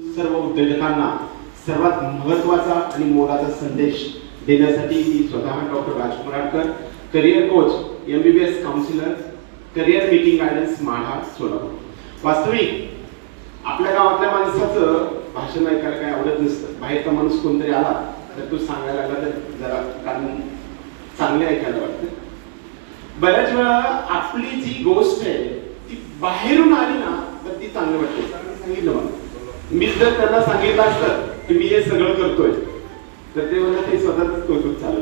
सर्व उद्योजकांना सर्वात महत्त्वाचा आणि मोलाचा संदेश देण्यासाठी मी स्वतः doctor Rajkumarkar career coach M B B S counsellor career making guidance Madha Solapur. वास्तविक आपल्या गावातल्या माणसाचं भाषण ऐकायला काही आवडत नसतं. बाहेरचा माणूस कोणतरी आला तर तो सांगायला लागला तर जरा कारण चांगले ऐकायला वाटतं. बऱ्याच वेळा आपली जी गोष्ट आहे ती बाहेरून आली ना तर ती चांगली वाटते. कारण सांगितलं मला. मी जर त्यांना सांगितलं असतं की मी हे सगळं करतोय तर ते मला ते स्वतःच कौतुक चालू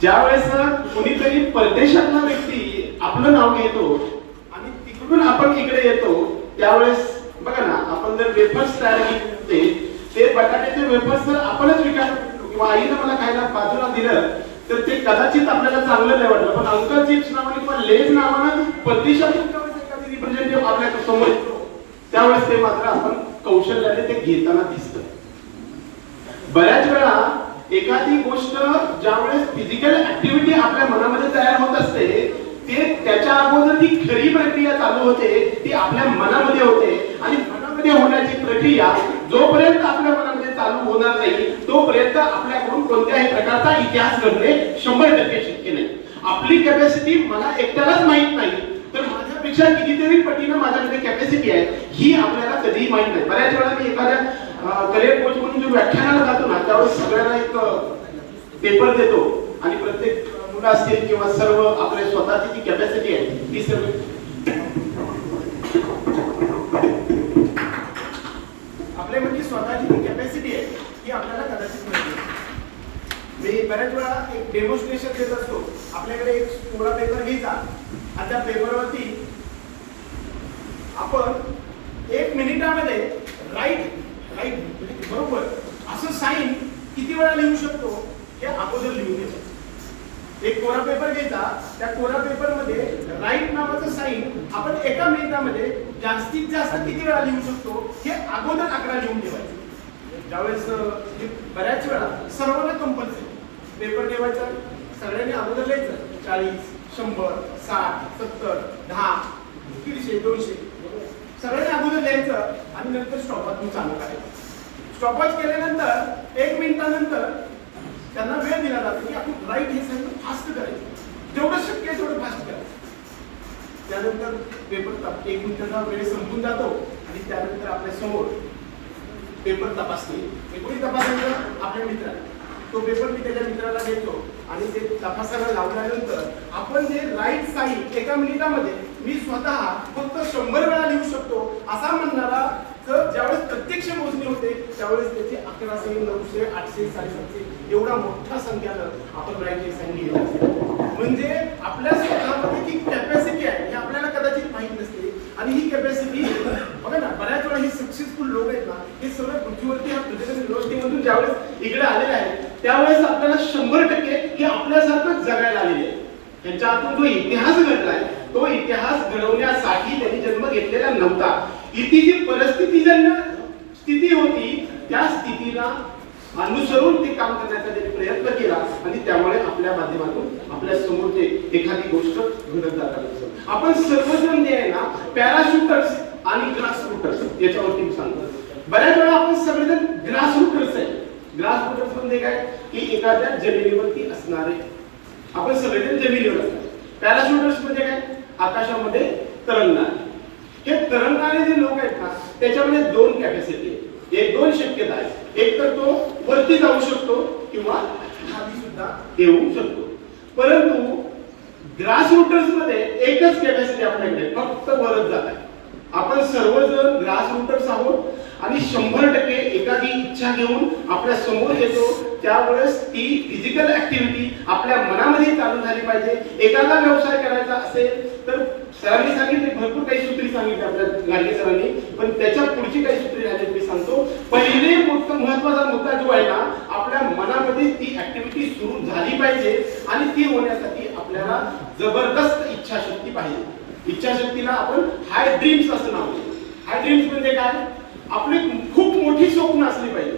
ज्या वेळेस कुणीतरी परदेशातला व्यक्ती आपलं नाव घेतो आणि तिकडून आपण इकडे येतो त्यावेळेस बघा ना आपण जर वेफर्स तयार केले ते बटाट्याचे वेफर्स जर आपणच विकास किंवा आईनं मला खायला बाजूला दिलं तर ते कदाचित आपल्याला चांगलं नाही वाटलं. पण अंकल चिप्स नावाने किंवा लेज नावानं परदेशात रिप्रेझेंटेटिव्ह आपल्यासमोर येतो त्यावेळेस ते मात्र आपण कौशल्याने ते घेताना दिसत. बऱ्याच वेळा एखादी गोष्ट ज्यावेळेस फिजिकल ऍक्टिव्हिटी आपल्या मनामध्ये तयार होत असते ते त्याच्या अगोदर ती खरी प्रक्रिया चालू होते ती आपल्या मनामध्ये होते आणि मनामध्ये होण्याची प्रक्रिया जोपर्यंत आपल्या मनामध्ये चालू होणार नाही तोपर्यंत आपल्याकडून कोणत्याही प्रकारचा इतिहास घडणे शंभर टक्के शक्य नाही. आपली कॅपॅसिटी मला एकट्यालाच माहीत नाही तर पेक्षा कितीतरी पटीनं माझ्याकडे कॅपॅसिटी आहे. ही आपल्याला कधीही माहीत नाही. बऱ्याच वेळा मी एखाद्या करिअर कोच म्हणून जो व्याख्यानाला जातो ना त्यावेळेस सगळ्यांना एक पेपर देतो. आणि प्रत्येक मुलं असतील किंवा सर्व आपल्या स्वतःची जी कॅपॅसिटी आहे ती सर्व आपल्या म्हणजे स्वतःची जी कॅपॅसिटी आहे ही आपल्याला कदाचित माहिती मी बऱ्याच वेळा एक डेमॉन्स्ट्रेशन देत असतो. आपल्याकडे एक कोरा पेपर घ्यायचा. आणि त्या पेपरवरती आपण एक मिनिटामध्ये राईट राईट बरोबर असं साईन किती वेळा लिहू शकतो हे अगोदर लिहून घ्यायचं एक कोरा पेपर घ्यायचा त्या कोरा पेपरमध्ये राईट नावाचं साईन आपण एका मिनिटामध्ये जास्तीत जास्त किती वेळा लिहू शकतो हे अगोदर आकडा लिहून ठेवायचं ज्यावेळेस अं, हे बऱ्याच वेळा सर्वांना कंपल्सरी पेपर ठेवायचा सगळ्यांनी अगोदर लिहायचं चाळीस शंभर साठ सत्तर दहा दीडशे दोनशे. सगळ्यांनी अगोदर लिहायचं आणि नंतर स्टॉपवॉच चालू करायचं. स्टॉपवॉच केल्यानंतर एक मिनिटानंतर त्यांना वेळ दिला जातो की आपण राईट हे सगळं फास्ट करायचं. जेवढं शक्य आहे तेवढं फास्ट करायचं. त्यानंतर पेपर ताप एक मिनिटाचा वेळ संपून जातो आणि त्यानंतर आपल्यासमोर पेपर तपासते एकोणी कोणी तपासायचं आपल्या मित्राने. तो पेपर मी त्याच्या मित्राला देतो. आणि ते तपासायला लावल्यानंतर आपण जे राईट साईड एका मिनिटामध्ये मी स्वतः फक्त शंभर वेळा लिहू शकतो असा म्हणणारा तर ज्यावेळेस प्रत्यक्ष मोजणी होते त्यावेळेस त्याचे अकराशे नऊशे आठशे साडेसातशे एवढा मोठ्या संख्यानं आपण राईट साईड लिहिलं म्हणजे आपल्या स्वतःमध्ये जी कॅपॅसिटी आहे हे आपल्याला कदाचित माहीत नसते. आणि ही कॅपॅसिटी बघा ना बऱ्याच वेळा ही सक्सेसफुल लोक आहेत ना हे सगळं पृथ्वीवरती ह्या पृथ्वी युनिव्हर्सिटीमधून ज्यावेळेस इकडे आलेले आहेत त्यावेळेस आपल्याला शंभर टक्के जगायला आलेले आहे. त्यांच्यातून जो इतिहास घडलाय तो इतिहास घडवण्यासाठी त्यांनी जन्म घेतलेला नव्हता. इथे जी परिस्थितीजन्य स्थिती होती त्या स्थितीला अनुसरून ते काम करण्याचा त्यांनी प्रयत्न केला आणि त्यामुळे आपल्या माध्यमातून आपल्यासमोर ते एखादी गोष्ट घडत जाताना दिसत. आपण सर्वजण जे आहे ना पॅराशूटर्स आणि ग्रास रूटर्स याच्यावरती मी सांगतो. बऱ्याच वेळा आपण सगळेजण ग्रास रूटर्स आहे. ग्रास रूटर्स म्हणजे काय? की एखाद्या जमिनीवरती असणारे आपण सगळेजण जमिनीवर असतात पॅराशूटर्स म्हणजे काय? आकाशामध्ये तरंगणार. हे तरंगणारे जे लोक आहेत ना त्याच्यामध्ये दोन कॅपॅसिटी आहे एक दोन शक्यता आहे एक तर तो वरती जाऊ शकतो किंवा खाली सुद्धा येऊ शकतो. परंतु ग्रास रुटर्समध्ये एकच कॅपॅसिटी आपल्याकडे फक्त वरच जात आहे. आपण सर्वजण ग्रास रुटर्स आहोत आणि शंभर टक्के एखादी इच्छा घेऊन आपल्यासमोर येतो. त्यावेळेस ती फिजिकल ऍक्टिव्हिटी आपल्या मनामध्ये चालू झाली पाहिजे. एखादा व्यवसाय करायचा असेल तर सरांनी सांगितले भरपूर काही सूत्री सांगितले आपल्या गाडगे सरांनी पण त्याच्या पुढची काही सूत्री झाली मी सांगतो. पहिले महत्त्वाचा मुद्दा जो आहे ना आपल्या मनामध्ये ती ऍक्टिव्हिटी सुरू झाली पाहिजे आणि ती होण्यासाठी आपल्याला जबरदस्त इच्छाशक्ती पाहिजे. इच्छाशक्तीला आपण हाय ड्रीम्स असं नाव हाय ड्रीम्स म्हणजे काय? आपली खूप मोठी स्वप्न असली पाहिजे.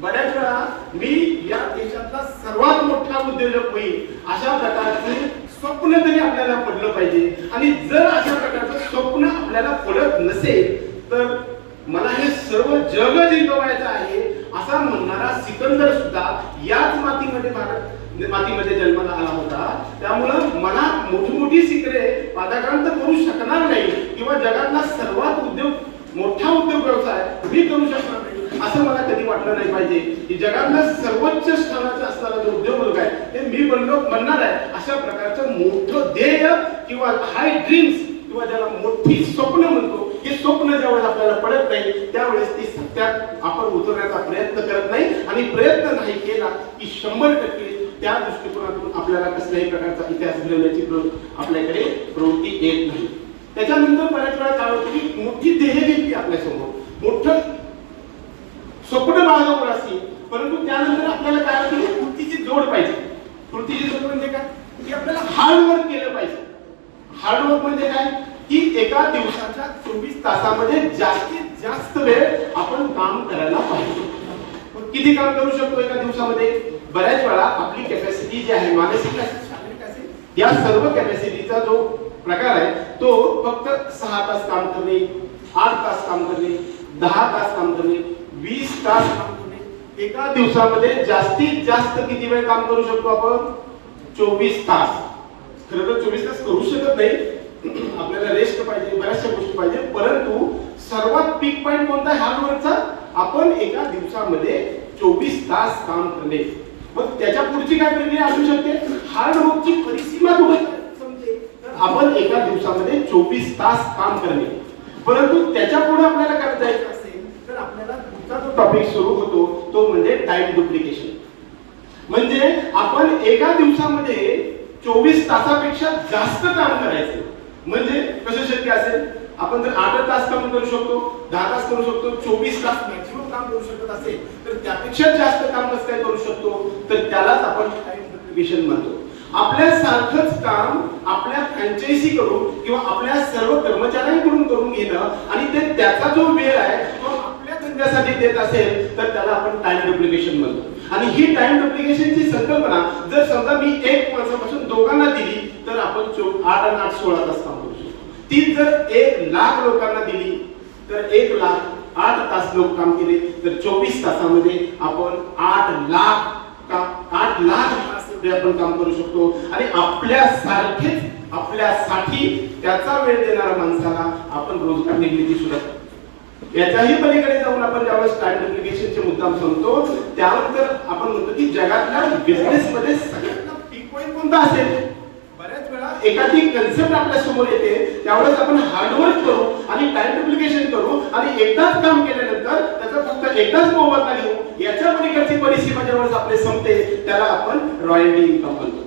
बऱ्याच वेळा मी या देशातला सर्वात मोठा उद्योजक होईल अशा प्रकारचे स्वप्न तरी आपल्याला पडलं पाहिजे. आणि जर अशा प्रकारचं स्वप्न आपल्याला पडत नसेल तर मला हे सर्व जग जिंकवायचं आहे असा म्हणणारा सिकंदर सुद्धा याच मातीमध्ये भारत मातीमध्ये जन्माला आला होता. त्यामुळं मला मोठी मोठी सिकरे पादाक्रांत करू शकणार नाही किंवा जगातला सर्वात उद्योग मोठा उद्योग व्यवसाय मी करू शकणार नाही असं मला कधी वाटलं नाही पाहिजे. की जगातला सर्वोच्च स्थानाचा असणारा जो उद्योग वर्ग आहे ते मी बनलो म्हणणार आहे. अशा प्रकारचं मोठं ध्येय किंवा हाय ड्रीम्स किंवा ज्याला मोठी स्वप्न म्हणतो हे स्वप्न ज्यावेळेस आपल्याला पडत नाही त्यावेळेस ती सत्यात आपण उतरण्याचा प्रयत्न करत नाही. आणि प्रयत्न नाही केला की शंभर टक्के त्या दृष्टिकोनातून आपल्याला कसल्याही प्रकारचा इतिहास घडवण्याची आपल्याकडे प्रवृत्ती येत नाही. त्याच्यानंतर बऱ्याच वेळा काय होतं की मोठी देह घेतली आपल्यासमोर मोठं स्वप्न बाळगावं असेल. परंतु त्यानंतर आपल्याला काय होतं कृतीची जोड पाहिजे. कृतीची जोड म्हणजे काय? की आपल्याला हार्डवर्क केलं पाहिजे. हार्डवर्क म्हणजे काय? की एका दिवसाच्या चोवीस तासामध्ये जास्तीत जास्त वेळ आपण काम करायला पाहिजे. किती काम करू शकतो एका दिवसामध्ये? बऱ्याच वेळा आपली कॅपॅसिटी जी आहे मानसिक शारीरिक असेल या सर्व कॅपॅसिटीचा जो प्रकार आहे तो फक्त सहा तास काम करणे आठ तास काम करणे दहा तास काम करणे वीस तास काम करणे एका दिवसामध्ये जास्तीत जास्त किती वेळ काम करू शकतो आपण? चोवीस तास. खरं तर चोवीस तास करू शकत नाही. आपल्याला रेस्ट पाहिजे बऱ्याचशा गोष्टी पाहिजे. परंतु सर्वात पीक पॉईंट कोणता आहे? हार्डवर्कचा आपण एका दिवसामध्ये चोवीस तास काम करणे. मग त्याच्या पुढची काय प्रक्रिया असू शकते? हार्डवर्कची परिसीमा कुठे तर आपण एका दिवसामध्ये चोवीस तास काम करणे. परंतु त्याच्या पुढे आपल्याला काय जायचं असेल तर आपल्याला पुढचा जो टॉपिक सुरू होतो तो म्हणजे टाइम डुप्लिकेशन म्हणजे आपण एका दिवसामध्ये चोवीस तासापेक्षा जास्त काम करायचं. म्हणजे कसं शक्य असेल? आपण जर आठ तास काम करू शकतो दहा तास करू शकतो चोवीस तास मॅक्सिमम काम करू शकत असेल तर त्यापेक्षा जास्त काम कसं काय करू शकतो? तर त्यालाच आपण टाइम डुप्लिकेशन म्हणतो. आपल्या सारखंच काम आपल्या फ्रँचायझी कडून किंवा आपल्या सर्व कर्मचाऱ्यांकडून करून घेणं आणि ते त्याचा जो वेळ आहे तो आपल्या देत असेल तर त्याला आपण टाइम डुप्लिकेशन म्हणतो. आणि ही टाइम डुप्लिकेशनची संकल्पना जर समजा मी एक माणसापासून दोघांना दिली तर आपण चो- आठ आणि आठ सोळा तास काम करू शकतो. ती जर एक लाख लोकांना दिली तर एक लाख आठ तास लोक काम केले तर चोवीस तासामध्ये आपण आठ लाख का- आठ लाख तास एवढे आपण काम करू शकतो. आणि आपल्या सारखेच आपल्यासाठी त्याचा वेळ देणाऱ्या माणसाला आपण रोजगार निर्मिती सुद्धा याच्याही पलीकडे जाऊन आपण ज्यावेळेस टाइम डुप्लिकेशनचे मुद्दाम सांगतो त्यानंतर आपण म्हणतो की जगातल्या बिझनेस मध्ये सगळ्यात पीक पॉईंट कोणता असेल? बऱ्याच वेळा एखादी कन्सेप्ट आपल्यासमोर येते त्यावेळेस आपण हार्डवर्क करू आणि टाइम डुप्लिकेशन करू आणि एकदाच काम केल्यानंतर त्याचा फक्त एकदाच मोबदला घेऊ याच्या पलीकडची परिसीमा ज्यावेळेस आपले संपते त्याला आपण रॉयल्टी इन्कम म्हणतो.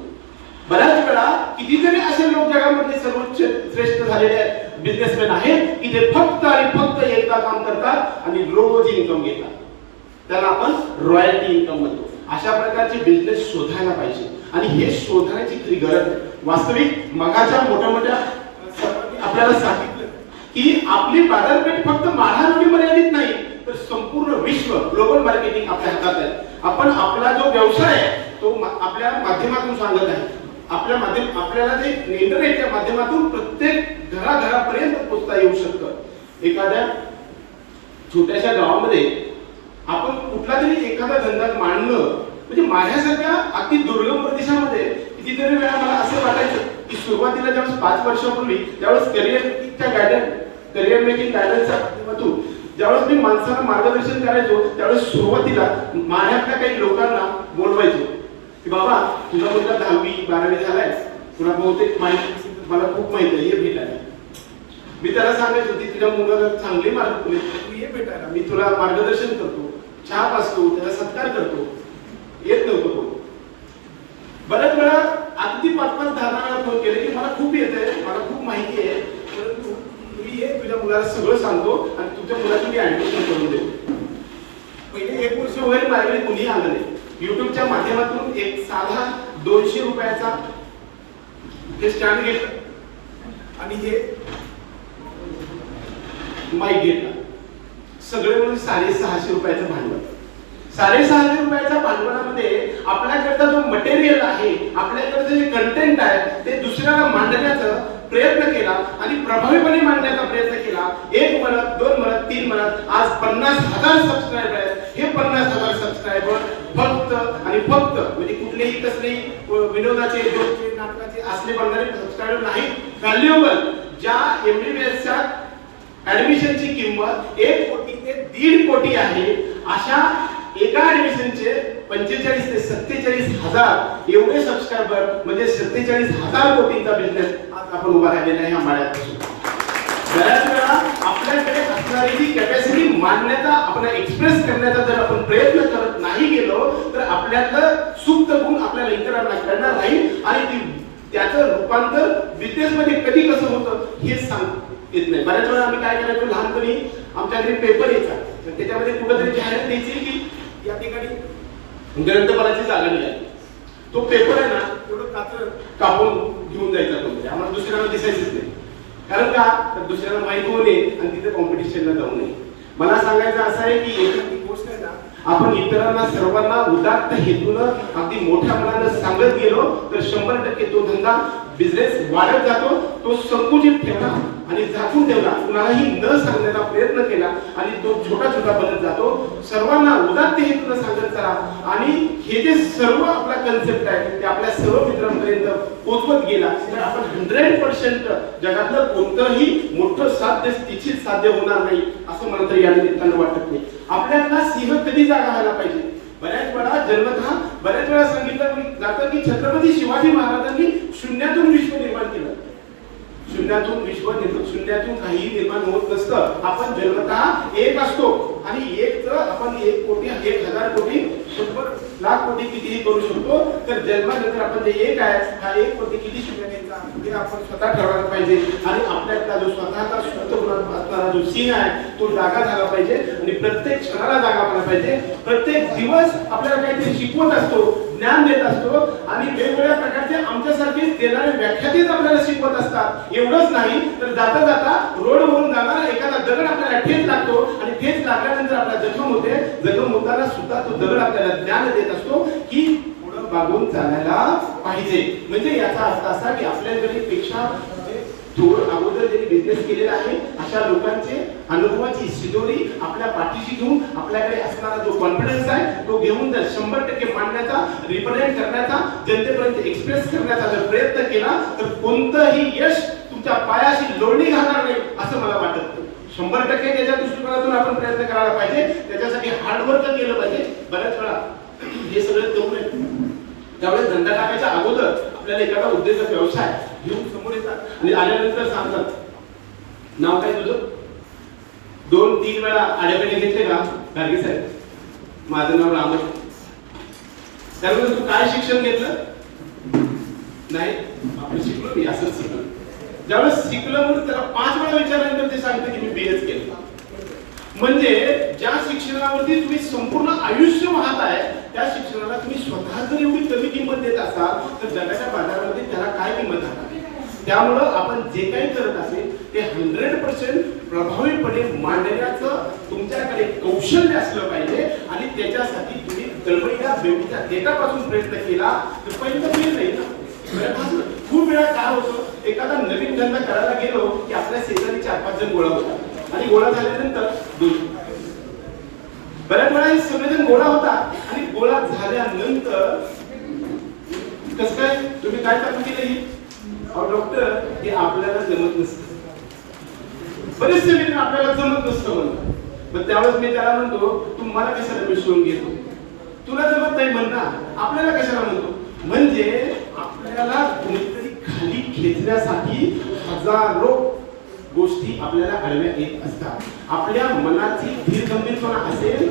बऱ्याच वेळा कितीतरी असे लोक जगामध्ये सर्वोच्च श्रेष्ठ झालेले बिझनेसमॅन आहेत की ते फक्त आणि फक्त एकदा काम करतात आणि रोज इन्कम घेतात. त्याला आपण रॉयल्टी इन्कम म्हणतो. अशा प्रकारचे बिझनेस शोधायला पाहिजे. आणि हे शोधण्याची खरी गरज वास्तविक मगाच्या मोठ्या मोठ्या आपल्याला सांगितलं की आपली बाजारपेठ फक्त महाराष्ट्र मर्यादित नाही तर संपूर्ण विश्व ग्लोबल मार्केटिंग आपल्या हातात आहे. आपण आपला जो व्यवसाय आहे तो आपल्या माध्यमातून सांगत आहे. आपल्या माध्यम आपल्याला जे इंटरनेटच्या माध्यमातून प्रत्येक घराघरापर्यंत पोहोचता येऊ शकतं. एखाद्या छोट्याशा गावामध्ये आपण कुठला तरी एखादा धंदा मांडणं म्हणजे माझ्यासारख्या अति दुर्गम प्रदेशामध्ये कितीतरी वेळा मला असं वाटायचं की सुरुवातीला ज्यावेळेस पाच वर्षापूर्वी त्यावेळेस करिअर मेकिंगच्या गायडन करिअर मेकिंग गायडन्सच्या माध्यमातून ज्यावेळेस मी माणसाला मार्गदर्शन करायचो त्यावेळेस सुरुवातीला माझ्यातल्या काही लोकांना बोलवायचो. की बाबा तुझा मुलगा दहावी बारावी झालाय तुला बहुतेक माहिती मला खूप माहिती आहे ये भेटायला. मी त्याला सांगत होती तुझ्या मुलाला चांगले मार्ग पडले तू ये भेटायला. मी तुला मार्गदर्शन करतो छाप असतो त्याला सत्कार करतो. येत नव्हतो तो. बऱ्याच वेळा अगदी पाच पाच दहा दहा फोन केले की मला खूप येत आहे मला खूप माहिती आहे परंतु मी ये तुझ्या मुलाला सगळं सांगतो आणि तुझ्या मुलाची मी ऍडमिशन करून देतो. पहिले एक वर्ष वगैरे माझ्याकडे कोणीही आलं नाही. युट्यूबच्या माध्यमातून एक साधा दोनशे रुपयाचा हे स्टँड घेतलं. आणि हे माईक घेतला. सगळे म्हणून साडेसहाशे रुपयाचं भांडवल. साडेसहाशे रुपयाच्या भांडवलामध्ये आपल्याकडचा जो मटेरियल आहे आपल्याकडचं जे कंटेंट आहे ते दुसऱ्याला मांडण्याचं प्रयत्न केला आणि प्रभावीपणे मांडण्याचा प्रयत्न केला. एक म्हणत दोन म्हणत तीन म्हणत आज पन्नास हजार सबस्क्रायबर आहेत. हे पन्नास हजार सबस्क्रायबर आणि फक्त म्हणजे कुठलेही कसलेही विनोदाचे जोकचे नाटकाचे असले बनणारे सबस्क्रायबर नाही व्हॅल्युएबल ज्या एमबीबीएसच्या ऍडमिशनची किंमत एक कोटी ते दीड कोटी आहे अशा एका ऍडमिशनचे पंचेचाळीस ते सत्तेचाळीस हजार एवढे सबस्क्रायबर म्हणजे सत्तेचाळीस हजार कोटींचा बिझनेस आज आपण उभा राहिलेला आहे या बऱ्याच वेळा आपल्याकडे असणारी जी कॅपॅसिटी मांडण्याचा आपण एक्सप्रेस करण्याचा जर आपण प्रयत्न करत नाही गेलो तर आपल्यातलं सुप्त गुण आपल्याला इतरांना कळणार नाही आणि ती त्याचं रूपांतर बिझनेस मध्ये कधी कसं होतं हे सांग येत नाही. बऱ्याच वेळा आम्ही काय करायचो लहानपणी आमच्या घरी पेपर यायचा. तर त्याच्यामध्ये कुठेतरी जाहिरात द्यायची की या ठिकाणी ग्रंथपालाची जागा निघाली तो पेपर आहे ना एवढं कात्र कापून घेऊन जायचा तो. म्हणजे आम्हाला दुसऱ्याला दिसायचंच नाही. कारण का? तर दुसऱ्याला माहीत होऊ नये आणि तिथे कॉम्पिटिशनला जाऊ नये. मला सांगायचं असं आहे की एखादी गोष्ट आहे ना आपण इतरांना सर्वांना उदात्त हेतून अगदी मोठ्या मनानं सांगत गेलो तर शंभर टक्के तो धंदा बिझनेस वाढत जातो तो संकुचित ठेवला आणि झाकून ठेवला. कुणालाही न सांगण्याचा प्रयत्न केला आणि तो छोटा छोटा बनत जातो. सर्वांना उदात्त हेतून सांगत चला. आणि हे जे सर्व आपला कन्सेप्ट आहे ते आपल्या सर्व मित्रांपर्यंत पोचवत गेला. तर आपण हंड्रेड पर्सेंट जगातलं कोणतंही मोठं साध्य स्थितीत साध्य होणार नाही असं मला तरी या निमित्तानं वाटत नाही. आपल्याला सिंह कधी जागा व्हायला पाहिजे? बऱ्याच वेळा जन्मतः बऱ्याच वेळा सांगितलं जातं की छत्रपती शिवाजी महाराजांनी शून्यातून शून्यातून विश्व निर्माण शून्यातून काही निर्माण होत नसतं. आपण जन्मतः एक असतो. आणि एक तर आपण एक कोटी एक हजार कोटी शंभर लाख कोटी कितीही करू शकतो. तर जन्मानंतर आपण जे एक आहे हा एक कोटी किती शून्य हे आपण स्वतः ठरवायला पाहिजे. आणि आपल्यातला जो स्वतःचा स्वतः असणारा जो सिंह आहे तो जागा झाला पाहिजे. आणि प्रत्येक क्षणाला जागा व्हायला पाहिजे. प्रत्येक दिवस आपल्याला काहीतरी शिकवत असतो ज्ञान देत असतो. आणि वेगवेगळ्या प्रकारचे आमच्यासारखे देणारे व्याख्यातीच आपल्याला शिकवत असतात. एवढंच नाही तर जाता जाता रोडवरून जाणारा एखादा दगड आपल्याला ठेच लागतो. आणि ठेच लागल्यानंतर आपला जखम होते. जखम होताना सुद्धा तो दगड आपल्याला ज्ञान देत असतो की मागून चालायला पाहिजे. म्हणजे याचा अर्थ असा की आपल्याकडे पेक्षा म्हणजे थोडं अगोदर ज्यांनी बिझनेस केलेला आहे अशा लोकांचे अनुभवाची शिदोरी आपल्या पाठीशी घेऊन आपल्याकडे असणारा जो कॉन्फिडन्स आहे तो घेऊन जर शंभर टक्के मांडण्याचा रिप्रेझेंट करण्याचा जनतेपर्यंत एक्सप्रेस करण्याचा जर प्रयत्न केला तर कोणतंही यश तुमच्या पायाशी लोळणी घालणार नाही असं मला वाटत. शंभर टक्के त्याच्या दृष्टिकोनातून आपण प्रयत्न करायला पाहिजे. त्याच्यासाठी हार्डवर्क केलं पाहिजे. बऱ्याच वेळा हे सगळं तरुण त्यामुळे धंदा टाकायच्या अगोदर आपल्याला एखादा उद्योजक व्यवसाय घेऊन समोर येतात आणि आल्यानंतर सांगतात नाव काय तुझं? दोन तीन वेळा आडेपणे घेतले का? गाडगे साहेब माझं नाव राम त्यानंतर तू काय शिक्षण घेतलं? नाही आपण शिकलो मी असंच शिकलो. ज्यावेळेस शिकलं म्हणून त्याला पाच वेळा विचारल्यानंतर ते सांगते की मी बीएच केलं. म्हणजे ज्या शिक्षणावरती तुम्ही संपूर्ण आयुष्य वाहत आहे त्या शिक्षणाला तुम्ही स्वतः जर एवढी कमी असाल तर जगाच्या बाजारामध्ये त्याला काय किंमत राहणार? त्यामुळं आपण जे काही करत असेल ते हंड्रेड पर्सेंट प्रभावीपणे मांडण्याचं तुमच्याकडे कौशल्य असलं पाहिजे आणि त्याच्यासाठी तुम्ही तळमळीला बेबीच्या देटापासून प्रयत्न केला तर पहिलं तर वेळ नाही ना. खूप वेळा काय होतं एखादा नवीन धंदा करायला गेलो की आपल्या शेजारी चार पाच जण गोळा होतात. आणि गोळा झाल्यानंतर दोन. बऱ्याच वेळा सगळेजण गोळा होता आणि गोळा झाल्यानंतर कसं काय? तुम्ही काय काम केलं अहो डॉक्टर हे आपल्याला जमत नसतं. बरेचसे मित्र आपल्याला जमत नसतं म्हणतात. मग त्यावेळेस मी त्याला म्हणतो तू मला कशाला मिसळून घेतो? तुला जमत नाही म्हण ना. आपल्याला कशाला म्हणतो? म्हणजे आपल्याला कोणीतरी खाली खेचण्यासाठी हजारो गोष्टी आपल्याला आडव्या येत असतात. आपल्या मनाची धीर गंभीरपणा असेल.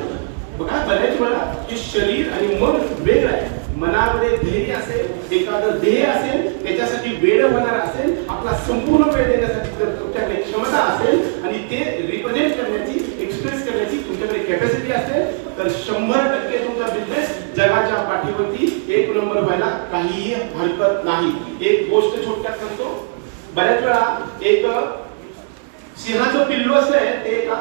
बघा बऱ्याच वेळा की शरीर आणि मन वेगळं आहे. मनामध्ये धैर्य असेल एखादं ध्येय असेल त्याच्यासाठी वेळ होणार असेल आपला संपूर्ण वेळ देण्यासाठी जर तुमच्याकडे क्षमता असेल आणि ते रिप्रेझेंट करण्याची एक्सप्रेस करण्याची तुमच्याकडे कॅपॅसिटी असेल तर शंभर टक्के तुमचा बिझनेस जगाच्या पाठीवरती एक नंबर व्हायला काहीही हरकत नाही. एक गोष्ट छोटक्यात सांगतो. बऱ्याच वेळा एक सिंहाचं पिल्लू असं ते एका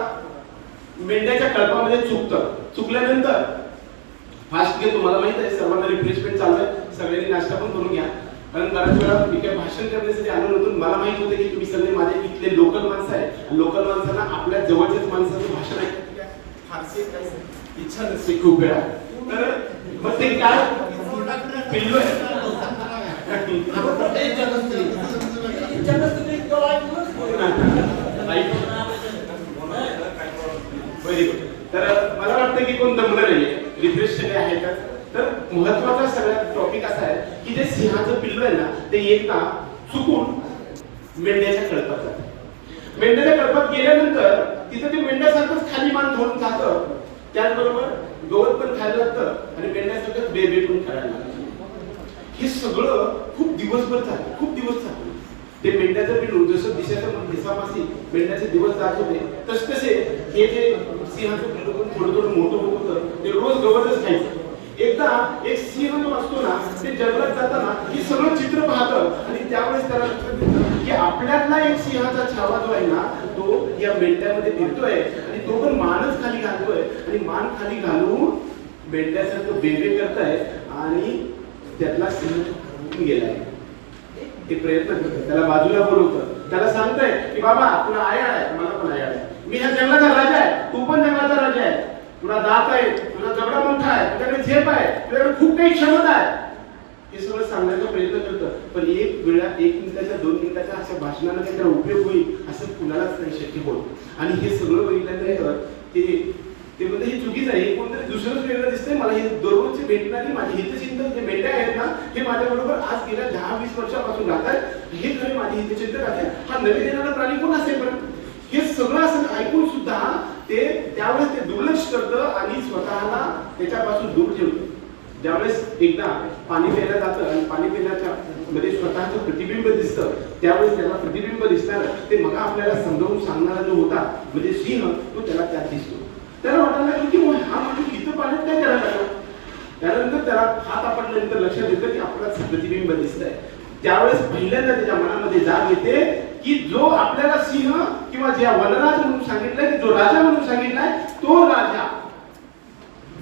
मेंढ्याच्या कळपामध्ये चुकतं. चुकल्यानंतर फास्ट घे तुम्हाला माहीत आहे सर्वांना रिफ्रेशमेंट चालू आहे सगळ्यांनी नाश्ता पण करून घ्या. कारण बऱ्याच वेळा मी काही भाषण करण्यासाठी आलो नव्हतो मला माहीत होतं की तुम्ही सगळे माझे इथले लोकल माणसं आहे लोकल माणसांना आपल्या जवळच्याच माणसाचं भाषण ऐकण्याची काय फारशी काही इच्छा नसते खूप वेळा. तर मग ते काय? पिल्लू आहे व्हेरी गुड तर मला वाटतं की कोण दमलं नाहीये रिफ्रेश सगळे आहे का तर महत्त्वाचा सगळ्यात टॉपिक असा आहे की जे सिंहाचं पिल्लू आहे ना ते एकदा चुकून मेंढ्याच्या कळपात जात. मेंढ्याच्या कळपात गेल्यानंतर तिथं ते मेंढ्यासारखंच खाली मान धरून जातं. त्याचबरोबर गवत पण खायला लागतं आणि मेंढ्यासारखंच बेबे पण खायला लागतं. हे सगळं खूप दिवसभर चाललं खूप दिवस चाललं ते मेंढ्याचं पिल्लू जसं दिशाचं दिसामासी मेंढ्याचे दिवस जात होते तस तसे हे जे सिंहाचं पिल्लू पण थोडं थोडं मोठं होत होतं ते रोज गवतच खायचं. एक सिंह जो असतो ना ते जंगलात जाताना हे सगळं चित्र पाहतं आणि त्यावेळेस त्याला लक्षात येतं की आपल्यातला एक सिंहाचा छावा जो आहे ना तो या मेंढ्यामध्ये फिरतोय आणि तो पण मानच खाली घालतोय आणि मान खाली घालून मेंढ्यासारखं बेबे करताय आणि त्यातला सिंह गेलाय. ते प्रयत्न करतात त्याला बाजूला बोलवतं त्याला सांगतंय की बाबा तुला आयाळ आहे मला पण आयाळ आहे. मी ह्या जंगलाचा राजा आहे तू पण जंगलाचा राजा आहे. तुला दात आहे तुला जबडा मोठा आहे तुझ्याकडे झेप आहे तुझ्याकडे खूप काही क्षमता आहे. हे सगळं सांगण्याचा प्रयत्न करतं पण एक वेळा एक मिनिटाच्या दोन मिनिटाच्या अशा भाषणाला काहीतरी उपयोग होईल असं कुणालाच नाही शक्य होत. आणि हे सगळं बघितल्यानंतर ते ते म्हणजे हे चुकीचं आहे हे कोणतरी दुसरंच वेगळं दिसतंय मला हे दररोजचे भेटणारी माझे हितचिंतक जे भेटे आहेत ना हे माझ्याबरोबर आज गेल्या दहा वीस वर्षापासून राहतात हे खरे माझे हितचिंतक आहेत हा नवीन येणारा प्राणी कोण असेल पण हे सगळं असं ऐकून सुद्धा ते त्यावेळेस ते दुर्लक्ष करतं आणि स्वतःला त्याच्यापासून दूर ठेवतं. ज्यावेळेस एकदा पाणी प्यायला जातं आणि पाणी पिण्याच्या मध्ये स्वतःचं प्रतिबिंब दिसतं त्यावेळेस त्याला प्रतिबिंब दिसणार ते मग आपल्याला समजावून सांगणारा जो होता म्हणजे सिंह तो त्याला त्यात दिसतो. त्याला वाटायला लागलं की हा म्हणजे इथं पाण्यात काय करायला लागला? त्यानंतर त्याला हात आपटल्यानंतर लक्षात येतं की आपल्याला प्रतिबिंब दिसत आहे त्यावेळेस पहिल्यांदा त्याच्या मनामध्ये जाग येते की जो आपल्याला सिंह किंवा ज्या वनराज म्हणून सांगितलंय जो राजा म्हणून सांगितलाय तो राजा.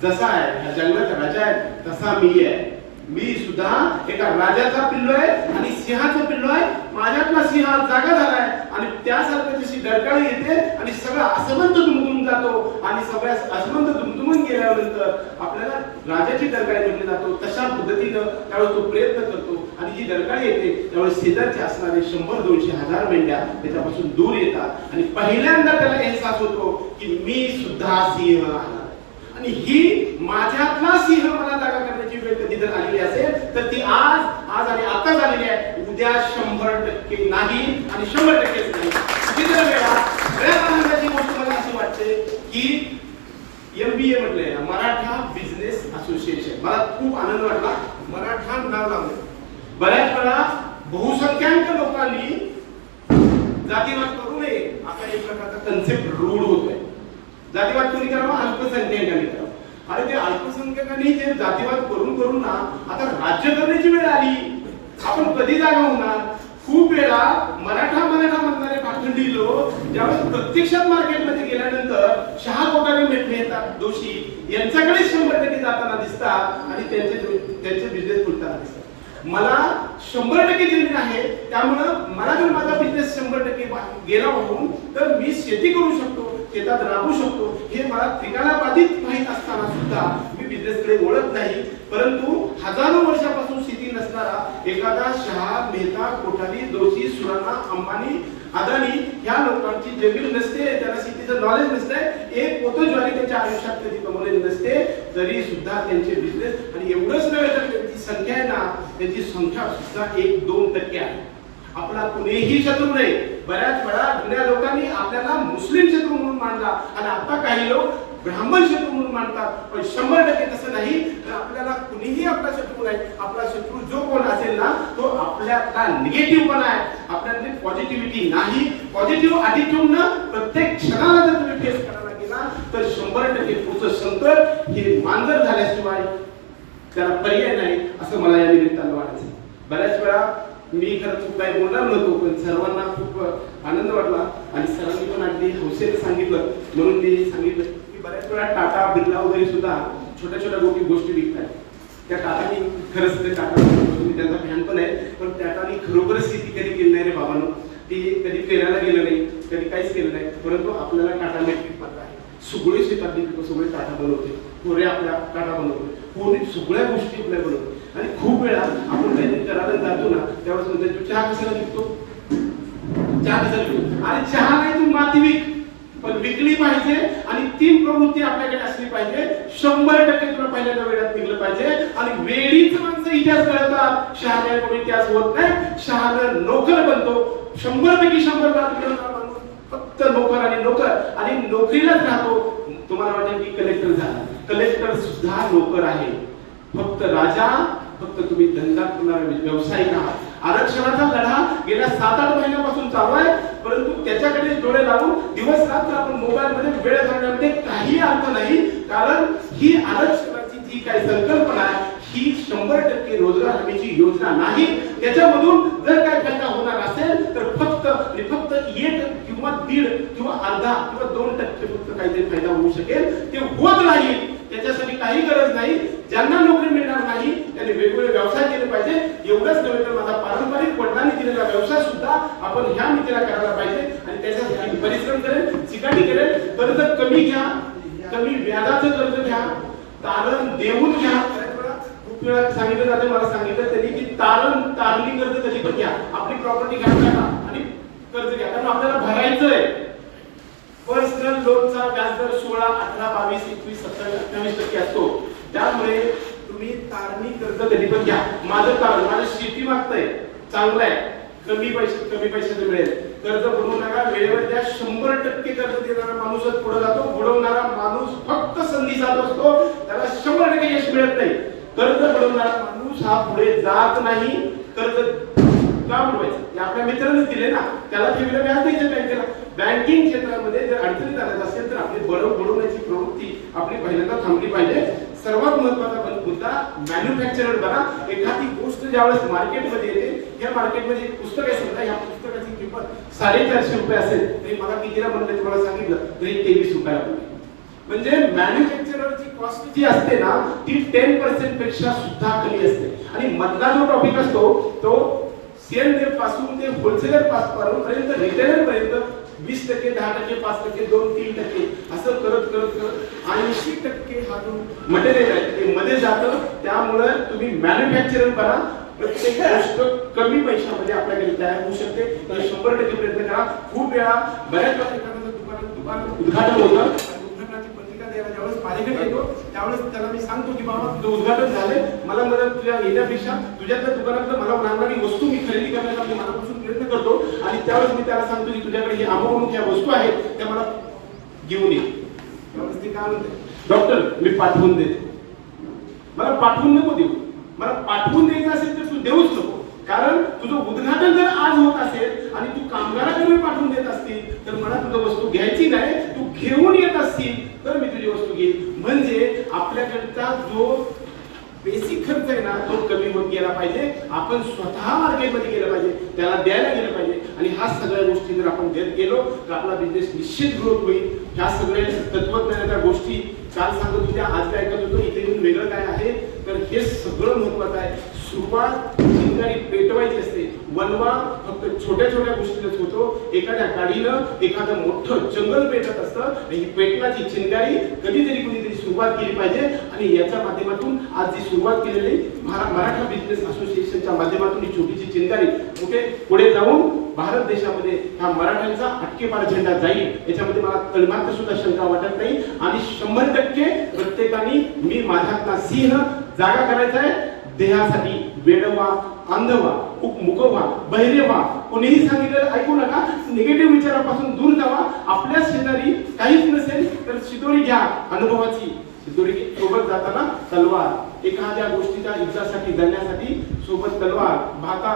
जसा आहे ह्या जंगलाचा राजा आहे तसा मी आहे. मी सुद्धा एका राजाचा पिल्लो आहे आणि सिंहाचा पिल्लो आहे. माझ्यातला सिंह जागा झालाय आणि त्यासारखं जशी डरकाळी येते आणि सगळा असमंत दुमदुमून जातो आणि सगळ्या असमंत दुमदुमून गेल्यानंतर आपल्याला राजाची डरकाळी म्हटली जातो तशा पद्धतीनं त्यावेळेस तो प्रयत्न करतो. आणि जी दरकाळी येते त्यामुळे शेजारचे असणारे शंभर दोनशे हजार मेंढ्या त्याच्यापासून दूर येतात. आणि पहिल्यांदा त्याला एहसास होतो की मी सुद्धा सिंह राहणार आणि ही माझ्यातला सिंह मला जागा करण्याची वेळ कधी जर आलेली असेल तर ती आज आज आणि आता झालेली आहे. उद्या शंभर टक्के नाही आणि शंभर टक्केच नाही. किती वेळा सगळ्यात आनंदाची गोष्ट मला अशी वाटते की एम बी ए म्हटलंय ना मराठा बिझनेस असोसिएशन मला खूप आनंद वाटला. मराठा नाव लावलं बऱ्याच वेळा बहुसंख्याक लोकांनी जातीवाद करू नये. असा एक प्रकारचा कन्सेप्ट रूढ होतोय. जातीवाद कोणी करावा? अल्पसंख्याकांनी करावा. अरे ते अल्पसंख्याकांनी जे जातीवाद करून करून ना आता राज्य करण्याची वेळ आली. आपण कधी जागा होणार? खूप वेळा मराठा मराठा म्हणणारे पाखंडी लोक ज्यावेळेस प्रत्यक्षात मार्केटमध्ये गेल्यानंतर शहा कोटाने मिळतात दोषी यांच्याकडे शंभर टक्के जाताना दिसतात आणि त्यांचे त्यांचे बिझनेस फुलताना दिसतात. मला शंभर टक्के जमीन आहे. त्यामुळं मला जर माझा बिझनेस शंभर टक्के गेला म्हणून तर मी शेती करू शकतो शेतात राबू शकतो. हे मला ठिकाणा बाधित माहीत असताना सुद्धा मी बिझनेसकडे ओळख नाही. परंतु हजारो वर्षापासून शेती नसणारा एखादा शहा मेहता कोठारी जोशी सुराणा अंबानी अदानी या लोकांची जमीन नसते त्याला शेतीचं नॉलेज नसतंय एक पोतं ज्वारी त्यांच्या आयुष्यात कधी कमवलेली नसते तरी सुद्धा त्यांचे बिझनेस आणि एवढंच नव्हे तर त्यांची संख्या आहे ना त्यांची संख्या सुद्धा एक दोन टक्के आहे. आपला कुणीही शत्रू नाही. बऱ्याच वेळा जुन्या लोकांनी आपल्याला मुस्लिम शत्रू म्हणून मानला आणि आता काही लोक ब्राह्मण शत्रू म्हणून मानतात पण शंभर टक्के तसं नाही तर आपल्याला कुणीही आपला शत्रू नाही. आपला शत्रू जो कोण असेल ना तो आपल्यातला निगेटिव्ह पण आहे. पॉझिटिव्हिटी नाही पॉझिटिव्ह ॲटिट्यूडनं प्रत्येक क्षणाला जर तुम्ही फेस करायला गेला तर शंभर टक्के पुढचं संकट हे मांजर झाल्याशिवाय त्याला पर्याय नाही असं मला या निमित्तानं वाटायचं. बऱ्याच वेळा मी खरं खूप काही बोलणार नव्हतो पण सर्वांना खूप आनंद वाटला. आणि सरांनी पण अगदी हौसेनं सांगितलं. म्हणून मी सांगितलं की बऱ्याच वेळा टाटा बिर्ला वगैरे सुद्धा छोट्या छोट्या गोष्टी गोष्टी विकतात त्या टाटानी खरंच ते टाटा त्यांचा फॅन पण आहे. पण टाटानी खरोखरच शेती कधी केली नाही रे बाबांनो? ती कधी पेरायला गेलं नाही कधी काहीच केलं नाही परंतु आपल्याला टाटा मेट्रिक पत्र आहे. सगळे शेतातली पिकं सगळे टाटा बनवते. कोरे आपल्या टाटा बनवते. कोणी सगळ्या गोष्टी आपल्या बनवते. आणि खूप वेळा आपण काहीतरी करायला जातो ना त्यावेळेस म्हणते तू चहा कशाला विकतो? चहा कशाला विकतो? अरे चहा नाही तू माती विक. पण विकली पाहिजे आणि तीन प्रवृत्ती आपल्याकडे असली पाहिजे. शंभर टक्के तुला पहिल्यांदा वेळात निघलं पाहिजे. आणि वेळीच माणसं इतिहास घडवतात शहाण्याकडून इतिहास होत नाही. शहाणं नोकर बनतो. शंभर पैकी शंभर फक्त नोकर आणि नोकर. आणि नोकरीलाच राहतो. तुम्हाला वाटेल की कलेक्टर झाला. कलेक्टर सुद्धा नोकर आहे. फक्त राजा फक्त तुम्ही धंदा करणारा व्यावसायिक आहात. आरक्षणाचा लढा गेल्या सात आठ महिन्यापासून चालू आहे. परंतु त्याच्याकडे डोळे लावून दिवस रात्र आपण मोबाईल मध्ये वेळ घालण्यामध्ये काही अर्थ नाही. कारण ही आरक्षणाची जी काही संकल्पना आहे ही शंभर टक्के रोजगार हमीची योजना नाही. त्याच्यामधून जर काय फायदा होणार असेल तर फक्त आणि फक्त एक किंवा दीड किंवा अर्धा किंवा दोन टक्के फक्त काहीतरी फायदा होऊ शकेल. ते होत नाही. त्याच्यासाठी काही गरज नाही. ज्यांना नोकरी मिळणार नाही त्यांनी वेगवेगळे व्यवसाय केले पाहिजे. एवढंच नव्हे तर माझा पारंपरिक वडिलांनी दिलेला व्यवसाय सुद्धा आपण ह्या मितीला करायला पाहिजे आणि त्याच्यासाठी परिश्रम करेल चिकाटी करेल. कर्ज कमी घ्या. कमी व्याजाचं कर्ज घ्या. तारण देऊन घ्या. खूप वेळा सांगितलं जाते मला सांगितलं त्यांनी की तारण तारणी कर्ज कधी पण घ्या. आपली प्रॉपर्टी घ्या. कर्ज घ्या. कारण आपल्याला भरायचंय पर्सनल लोनचा व्याजदर सोळा अठरा बावीस एकवीस सत्तावीस अठ्ठावीस टक्के असतो. त्यामुळे तुम्ही तारणी कर्ज कधी पण घ्या. माझं कारण माझं शेती मागतंय. चांगलं आहे. कमी पैसे कमी पैशाचं मिळेल. कर्ज बुडवू नका. वेळेवर त्या शंभर टक्के कर्ज देणारा माणूसच पुढे जातो. बुडवणारा माणूस फक्त संधी जात असतो. त्याला शंभर टक्के यश मिळत नाही. कर्ज बुडवणारा माणूस हा पुढे जात नाही. कर्ज का बुडवायचं आपल्या मित्रानेच दिले ना. त्याला ठेवीला व्याज द्यायचं बँकेला बँकिंग क्षेत्रामध्ये जर अडचणीत आल्या असेल तर आपली बळव बुडवण्याची प्रवृत्ती आपली पहिल्यांदा थांबली पाहिजे. सर्वात महत्त्वाचा पण मुद्दा मॅन्युफॅक्चरर बघा. एखादी गोष्ट ज्यावेळेस मार्केटमध्ये येते या मार्केटमध्ये एक पुस्तक आहे समजा या पुस्तकाची किंमत साडेचारशे रुपये असेल. तरी मला कितीला म्हणलं तुम्हाला सांगितलं? तरी तेवीस रुपयाला पडली. म्हणजे मॅन्युफॅक्चररची कॉस्ट जी असते ना ती टेन पर्सेंटपेक्षा सुद्धा कमी असते. आणि मधला जो टॉपिक असतो तो सेल पासून ते होलसेलर पर्यंत रिटेलर पर्यंत वीस टक्के दहा टक्के पाच टक्के दोन तीन टक्के असं करत करत करत ऐंशी टक्के हा जो मटेरियल आहे ते मध्ये जातं. त्यामुळं तुम्ही मॅन्युफॅक्चरर करा प्रत्येक गोष्ट कमी पैशामध्ये आपल्याकडे तयार होऊ शकते. तर शंभर टक्के प्रयत्न करा. खूप वेळा बऱ्याच वेळा एखाद्या दुकानात दुकान उद्घाटन होतं आणि उद्घाटनाची पत्रिका द्यायला ज्यावेळेस माझ्याकडे येतो त्यावेळेस त्याला मी सांगतो की बाबा तुझं उद्घाटन झालंय. मला मदत तुझ्या येण्यापेक्षा तुझ्यातल्या दुकानातलं मला लागणारी वस्तू मी खरेदी करण्याचा मी मनापासून प्रयत्न करतो. आणि त्यावेळेस मी त्याला सांगतो की तुझ्याकडे ही अमुक ज्या वस्तू आहेत त्या मला घेऊन ये. त्यावेळेस ते काय म्हणते डॉक्टर मी पाठवून देतो. मला पाठवून नको देऊ. मला पाठवून द्यायचं असेल तर तू देऊच नको. कारण तुझं उद्घाटन जर आज होत असेल आणि तू कामगाराकडे पाठवून देत असतील तर मला तुझं वस्तू घ्यायची नाही. तू घेऊन येत असतील तर मी तुझी वस्तू घेईन म्हणजे आपल्याकडचा जो बेसिक खर्च आहे ना तो कमी होत गेला पाहिजे. आपण स्वतः मार्केटमध्ये गेलं पाहिजे त्याला द्यायला गेलं पाहिजे. आणि ह्या सगळ्या गोष्टी जर आपण देत गेलो तर आपला बिझनेस निश्चित ग्रोथ होईल. ह्या सगळ्या तत्वज्ञानाच्या गोष्टी काल सांगत होत्या आज काय करत होतो इथे येऊन वेगळं काय आहे? तर हे सगळं महत्वाचं आहे. सुरुवात पेटवायची असते. वनवा फक्त छोट्या छोट्या गोष्टीतच होतो एखाद्या गाडीनं एखादं मोठं जंगल पेटत असतं आणि ही पेटण्याची चिंगारी कधीतरी कुणीतरी सुरुवात केली पाहिजे आणि याच्या माध्यमातून आज जी सुरुवात केलेली मराठा बिझनेस असोसिएशनच्या माध्यमातून ही छोटीशी चिंगारी ओके? पुढे जाऊन भारत देशामध्ये ह्या मराठ्यांचा अटकेपार झेंडा जाईल याच्यामध्ये मला तळमात्र सुद्धा शंका वाटत नाही. आणि शंभर टक्के प्रत्येकाने मी माझ्यातला सिंह जागा करायचा आहे. देहासाठी वेडवा अंधवा व्हा बहिरेवा बहिरे कोणीही सांगितलेलं ऐकू नका. निगेटिव्ह विचारापासून दूर जावा. आपल्या शेजारी काहीच नसेल तर शिदोरी घ्या अनुभवाची. शिदोरी सोबत जाताना तलवार. एखाद्या गोष्टीच्या युद्धासाठी जाण्यासाठी सोबत तलवार भाता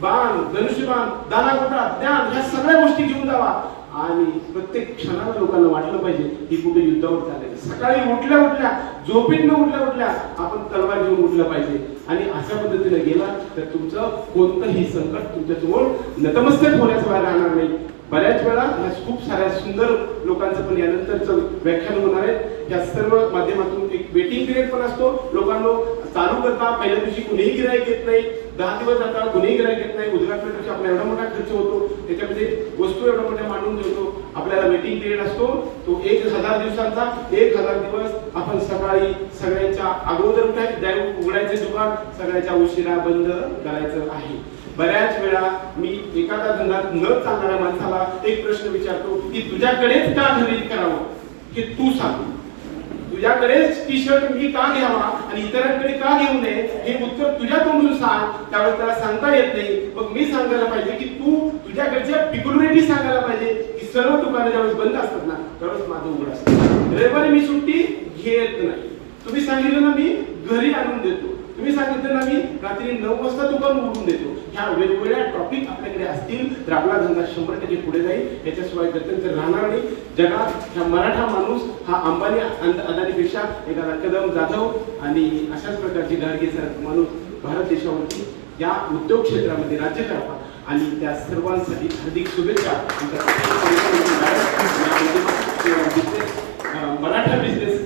बाण धनुष्यबाण दानाकोटा ज्ञान ह्या सगळ्या गोष्टी घेऊन जावा. आणि प्रत्येक क्षणाला लोकांना वाटलं पाहिजे की कुठे युद्धावर चालले सकाळी उठल्या उठल्या झोपेत न उठल्या उठल्या आपण तलवार घेऊन उठलं पाहिजे. आणि अशा पद्धतीने गेला तर तुमचं कोणतंही संकट तुमच्याजवळ नतमस्तक होण्याचं वेळ राहणार नाही. बऱ्याच वेळा ह्या खूप साऱ्या सुंदर लोकांचं पण यानंतरचं व्याख्यान होणार आहे. या सर्व माध्यमातून वेटिंग पिरियड पण असतो. लोकांना चालू करता पहिल्या दिवशी कुणीही गिराईक घेत नाही. दहा दिवस जातात कुणीही गिराईक घेत नाही. उद्घाटनाच्या आपला एवढा मोठा खर्च होतो. त्याच्यामध्ये वस्तू एवढ्या मोठ्या मांडून ठेवतो आपल्याला वेटिंग पिरियड असतो. तो एक हजार दिवसांचा एक हजार दिवस आपण सकाळी सगळ्यांच्या अगोदर काय उघडायचे दुकान सगळ्यांच्या उशिरा बंद करायचं आहे. बऱ्याच वेळा मी एखादा धंद्यात न चालणाऱ्या माणसाला एक प्रश्न विचारतो की तुझ्याकडेच का खरेदी करावं? की तू सांग. तुझ्याकडेच टी शर्ट मी का घ्यावा आणि इतरांकडे का घेऊ नये? हे उत्तर तुझ्या तोंडून सांग. त्यावेळेस त्याला सांगता येत नाही. मग मी सांगायला पाहिजे की तू तुझ्याकडच्या पिक्युलरिटी सांगायला पाहिजे की सर्व दुकानं ज्यावेळेस बंद असतात ना त्यावेळेस माझं उघड असतं. रविवारी मी सुट्टी घेत नाही. तुम्ही सांगितलं ना मी घरी आणून देतो. तुम्ही सांगितलं ना मी रात्री नऊ वाजता दुकान उघडून देतो. ह्या वेगवेगळ्या टॉपिक आपल्याकडे असतील तर आपला धंदा शंभर टक्के पुढे जाईल याच्याशिवाय गत्यंतर राहणार नाही जगात ह्या मराठा माणूस हा अंबानी अदानीपेक्षा एखादा कदम जाधव आणि अशाच प्रकारची गाडगेसारखा माणूस भारत देशावरती या उद्योग क्षेत्रामध्ये राज्य करावा आणि त्या सर्वांसाठी हार्दिक शुभेच्छा मराठा बिझनेस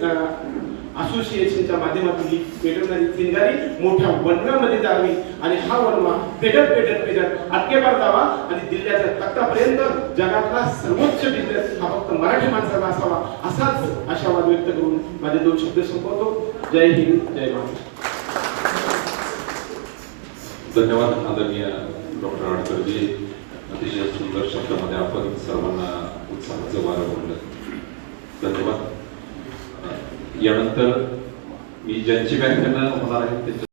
असोसिएशनच्या माध्यमातून ही पेटवणारी चिंगारी मोठ्या वनव्यामध्ये जावी आणि हा वनवा पेटत पेटत पेटत अटकेपार जावा आणि दिल्ल्याच्या तक्तापर्यंत जगातला सर्वोच्च बिझनेस हा फक्त मराठी माणसाचा असावा असाच आशावाद व्यक्त करून माझे दोन शब्द संपवतो. जय हिंद जय महाराष्ट्र. धन्यवाद आदरणीय डॉक्टर आडकरजी. अतिशय सुंदर शब्दामध्ये आपण सर्वांना उत्साहाचं वारं बोललं. धन्यवाद. यानंतर मी ज्यांची व्याख्यानं होणार आहेत त्यांच्या